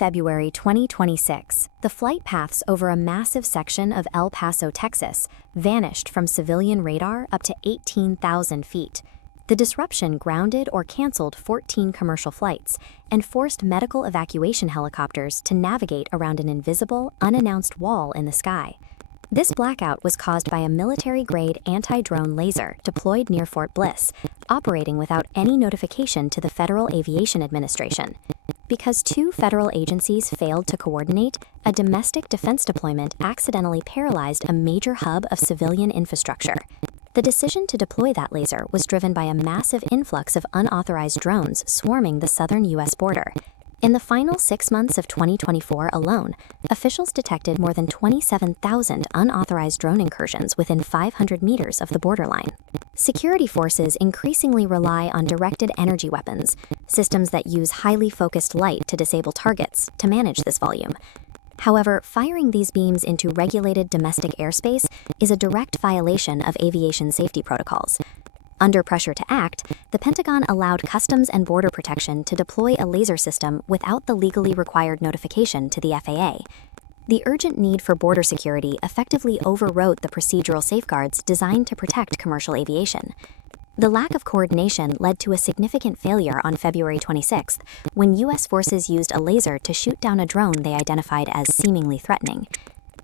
February 2026, the flight paths over a massive section of El Paso, Texas, vanished from civilian radar up to 18,000 feet. The disruption grounded or canceled 14 commercial flights and forced medical evacuation helicopters to navigate around an invisible, unannounced wall in the sky. This blackout was caused by a military-grade anti-drone laser deployed near Fort Bliss, operating without any notification to the Federal Aviation Administration. Because two federal agencies failed to coordinate, a domestic defense deployment accidentally paralyzed a major hub of civilian infrastructure. The decision to deploy that laser was driven by a massive influx of unauthorized drones swarming the southern U.S. border. In the final 6 months of 2024 alone, officials detected more than 27,000 unauthorized drone incursions within 500 meters of the borderline. Security forces increasingly rely on directed energy weapons, systems that use highly focused light to disable targets, to manage this volume. However, firing these beams into regulated domestic airspace is a direct violation of aviation safety protocols. Under pressure to act, the Pentagon allowed Customs and Border Protection to deploy a laser system without the legally required notification to the FAA. The urgent need for border security effectively overrode the procedural safeguards designed to protect commercial aviation. The lack of coordination led to a significant failure on February 26th, when U.S. forces used a laser to shoot down a drone they identified as seemingly threatening.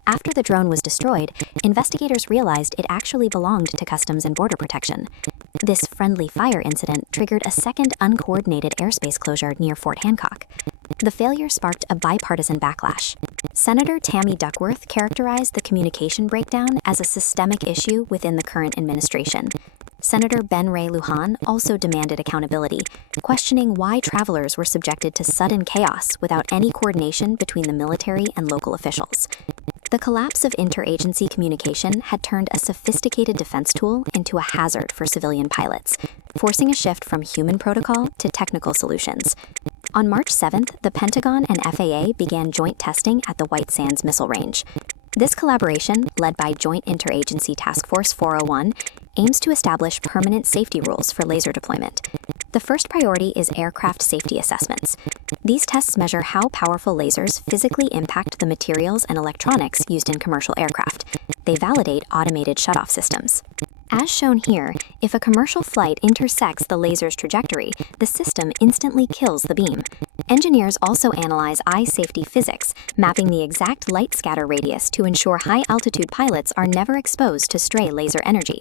After the drone was destroyed, investigators realized it actually belonged to Customs and Border Protection. This friendly fire incident triggered a second uncoordinated airspace closure near Fort Hancock. The failure sparked a bipartisan backlash. Senator Tammy Duckworth characterized the communication breakdown as a systemic issue within the current administration. Senator Ben Ray Lujan also demanded accountability, questioning why travelers were subjected to sudden chaos without any coordination between the military and local officials. The collapse of interagency communication had turned a sophisticated defense tool into a hazard for civilian pilots, forcing a shift from human protocol to technical solutions. On March 7th, the Pentagon and FAA began joint testing at the White Sands Missile Range. This collaboration, led by Joint Interagency Task Force 401, aims to establish permanent safety rules for laser deployment. The first priority is aircraft safety assessments. These tests measure how powerful lasers physically impact the materials and electronics used in commercial aircraft. They validate automated shutoff systems. As shown here, if a commercial flight intersects the laser's trajectory, the system instantly kills the beam. Engineers also analyze eye safety physics, mapping the exact light scatter radius to ensure high-altitude pilots are never exposed to stray laser energy.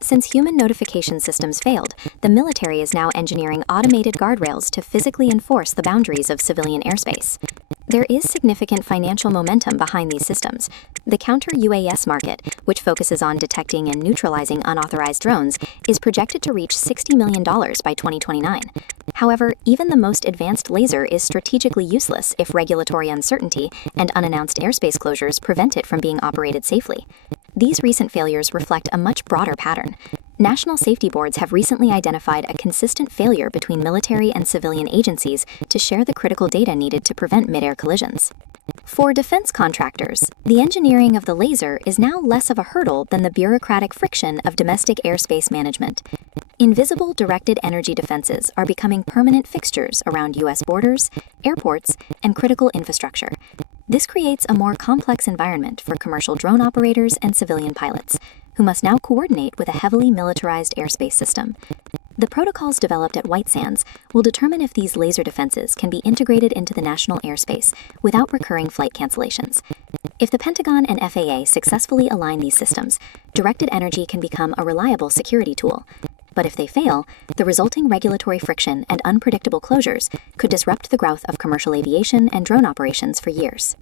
Since human notification systems failed, the military is now engineering automated guardrails to physically enforce the boundaries of civilian airspace. There is significant financial momentum behind these systems. The counter-UAS market, which focuses on detecting and neutralizing unauthorized drones, is projected to reach $60 million by 2029. However, even the most advanced laser is strategically useless if regulatory uncertainty and unannounced airspace closures prevent it from being operated safely. These recent failures reflect a much broader pattern. National safety boards have recently identified a consistent failure between military and civilian agencies to share the critical data needed to prevent mid-air collisions. For defense contractors, the engineering of the laser is now less of a hurdle than the bureaucratic friction of domestic airspace management. Invisible directed energy defenses are becoming permanent fixtures around U.S. borders, airports, and critical infrastructure. This creates a more complex environment for commercial drone operators and civilian pilots, who must now coordinate with a heavily militarized airspace system. The protocols developed at White Sands will determine if these laser defenses can be integrated into the national airspace without recurring flight cancellations. If the Pentagon and FAA successfully align these systems, directed energy can become a reliable security tool. But if they fail, the resulting regulatory friction and unpredictable closures could disrupt the growth of commercial aviation and drone operations for years.